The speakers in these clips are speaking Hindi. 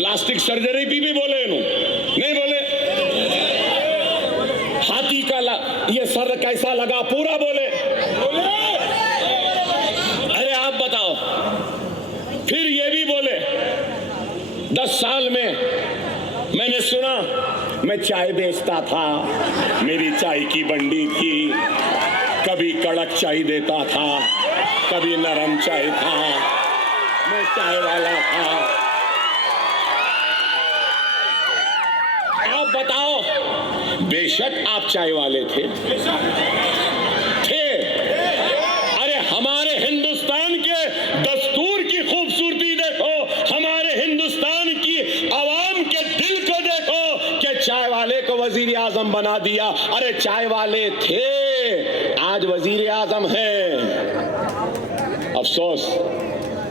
प्लास्टिक सर्जरी भी बोले नहीं बोले? हाथी का ये सर कैसा लगा पूरा बोले? अरे आप बताओ। फिर ये भी बोले 10 साल में मैंने सुना मैं चाय बेचता था, मेरी चाय की बंडी थी, कभी कड़क चाय देता था, कभी नरम चाय था, मैं चाय वाला था। आप बताओ, बेशक आप चाय वाले थे। अरे हमारे हिंदुस्तान के दस्तूर की खूबसूरती देखो, हमारे हिंदुस्तान की आवाम के दिल को देखो कि चाय वाले को वजीर आजम बना दिया। अरे चाय वाले थे, आज वजीर आजम हैं। अफसोस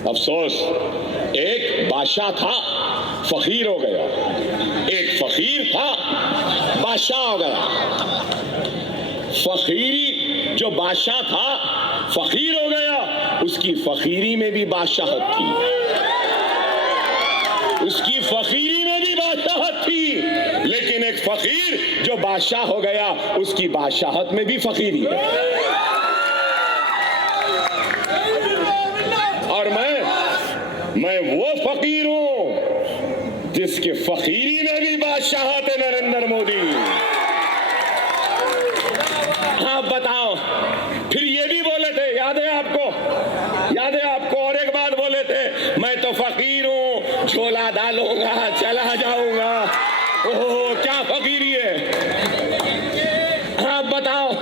अफसोस, एक बादशाह था फकीर हो गया, एक फकीर था बादशाह हो गया। फकीरी जो बादशाह था फकीर हो गया, उसकी फकीरी में भी बादशाहत थी, उसकी फकीरी में भी बादशाहत थी। लेकिन एक फकीर जो बादशाह हो गया, उसकी बादशाहत में भी फकीरी है। और मैं वो फकीर हूं जिसके फकीरी में भी बादशाहत है नरेंद्र मोदी। आप बताओ। फिर ये भी बोले थे, याद है आपको? और एक बात बोले थे, मैं तो फकीर हूं, झोला डालूंगा चला जाऊंगा। ओहो, क्या फकीरी है। आप बताओ।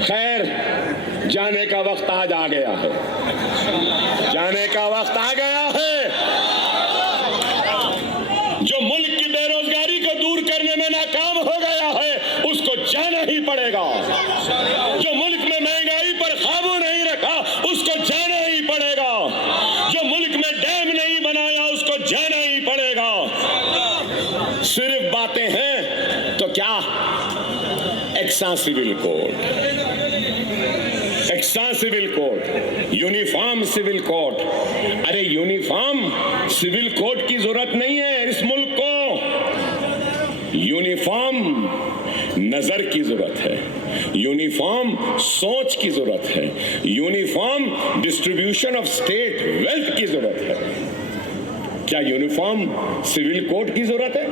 खैर, जाने का वक्त आज आ गया है, जाने का वक्त आ गया है। जो मुल्क की बेरोजगारी को दूर करने में नाकाम हो गया है, उसको जाना ही पड़ेगा। जो मुल्क में महंगाई पर काबू नहीं रखा, उसको जाना ही पड़ेगा। जो मुल्क में डैम नहीं बनाया, उसको जाना ही पड़ेगा। सिर्फ बातें हैं तो क्या? एक्सा सिविल कोड, एक्सा civil code, uniform civil code. अरे यूनिफॉर्म सिविल कोड की जरूरत नहीं है इस मुल्क को। यूनिफॉर्म नजर की जरूरत है, यूनिफॉर्म सोच की जरूरत है, uniform distribution of state wealth की जरूरत है। क्या यूनिफॉर्म सिविल कोड की जरूरत है?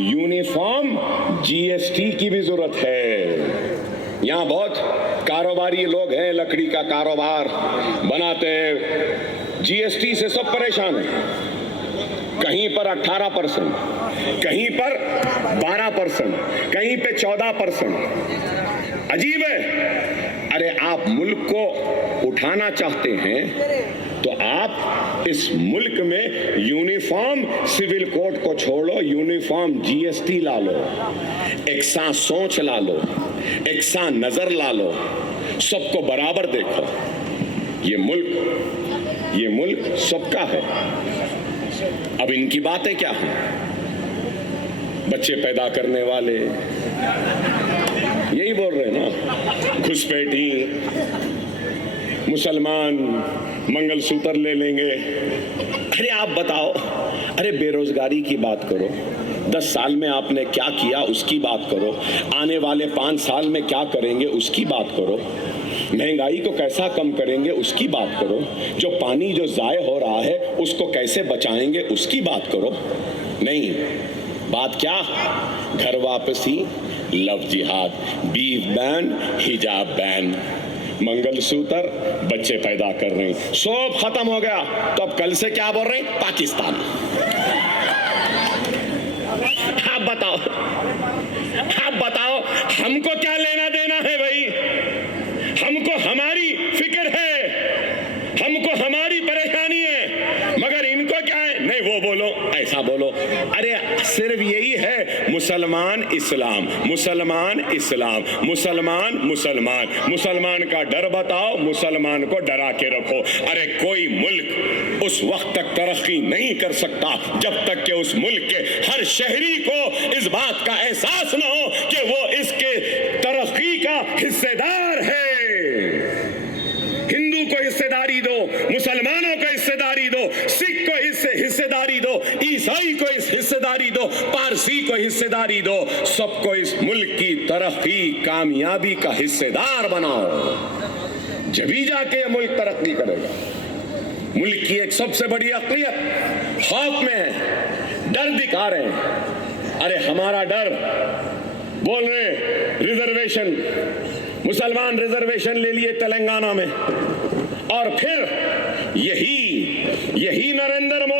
यूनिफॉर्म जीएसटी की भी जरूरत है। यहाँ बहुत कारोबारी लोग हैं, लकड़ी का कारोबार बनाते हैं, जीएसटी से सब परेशान हैं। कहीं पर 18%, कहीं पर 12%, कहीं पे 14%। अजीब है। अरे आप मुल्क को उठाना चाहते हैं तो आप इस मुल्क में यूनिफॉर्म सिविल कोड को छोड़ो, यूनिफॉर्म जीएसटी ला लो, एकसा सोच ला लो, एकसा नजर ला लो, सबको बराबर देखो। ये मुल्क सबका है। अब इनकी बातें क्या हैं? बच्चे पैदा करने वाले यही बोल रहे हैं ना, घुसपैठी, मुसलमान मंगलसूत्र ले लेंगे। अरे आप बताओ। अरे बेरोजगारी की बात करो, 10 साल में आपने क्या किया उसकी बात करो, आने वाले 5 साल में क्या करेंगे उसकी बात करो, महंगाई को कैसा कम करेंगे उसकी बात करो, जो पानी जो ज़ाय हो रहा है उसको कैसे बचाएंगे उसकी बात करो। नहीं, बात क्या? घर वापसी, लव जिहाद, बीफ बैन, हिजाब बैन, मंगलसूत्र, बच्चे पैदा कर रहे हैं, सब खत्म हो गया। तो अब कल से क्या बोल रहे हैं? पाकिस्तान। आप बताओ, हमको क्या लेना देना है भाई? हमको हमारी फिक्र है, हमको हमारी परेशानी है, मगर इनको क्या है? नहीं वो बोलो, ऐसा बोलो। अरे सिर्फ यही है, मुसलमान इस्लाम, मुसलमान इस्लाम, मुसलमान का डर बताओ, मुसलमान को डरा के रखो। अरे कोई मुल्क उस वक्त तक तरक्की नहीं कर सकता जब तक कि उस मुल्क के हर शहरी को इस बात का एहसास न हो कि वो इसके तरक्की का हिस्सेदार है। हिंदू को हिस्सेदार हिस्सेदारी दो, मुसलमानों को हिस्सेदारी दो, सिख को हिस्सेदारी दो, ईसाई को हिस्सेदारी दो, पारसी को हिस्सेदारी दो, सबको इस मुल्क की तरक्की कामयाबी का हिस्सेदार बनाओ, जभी जाके ये मुल्क तरक्की करेगा। मुल्क की एक सबसे बड़ी अक़लियत खौफ में है, डर दिखा रहे हैं। अरे हमारा डर, बोल रहे रिजर्वेशन, मुसलमान रिजर्वेशन ले लिए तेलंगाना में, और फिर यही नरेंद्र मोदी